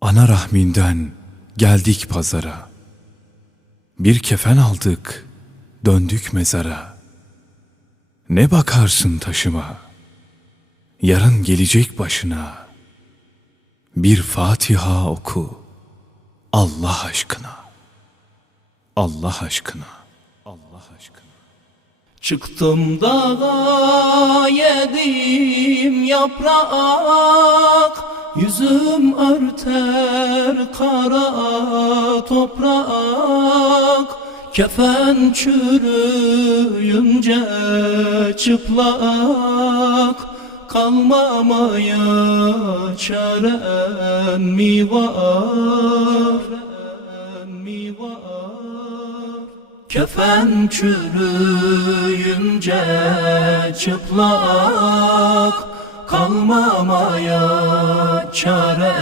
Ana rahminden geldik pazara. Bir kefen aldık, döndük mezara. Ne bakarsın taşıma? Yarın gelecek başına. Bir Fatiha oku. Allah aşkına. Allah aşkına. Allah aşkına. Çıktım dağa yedim yaprak Yüzüm örter kara toprak Kefen çürüyünce çıplak. Kalmamaya çaren mi var? Kefen çürüyünce çıplak. Kalmamaya çare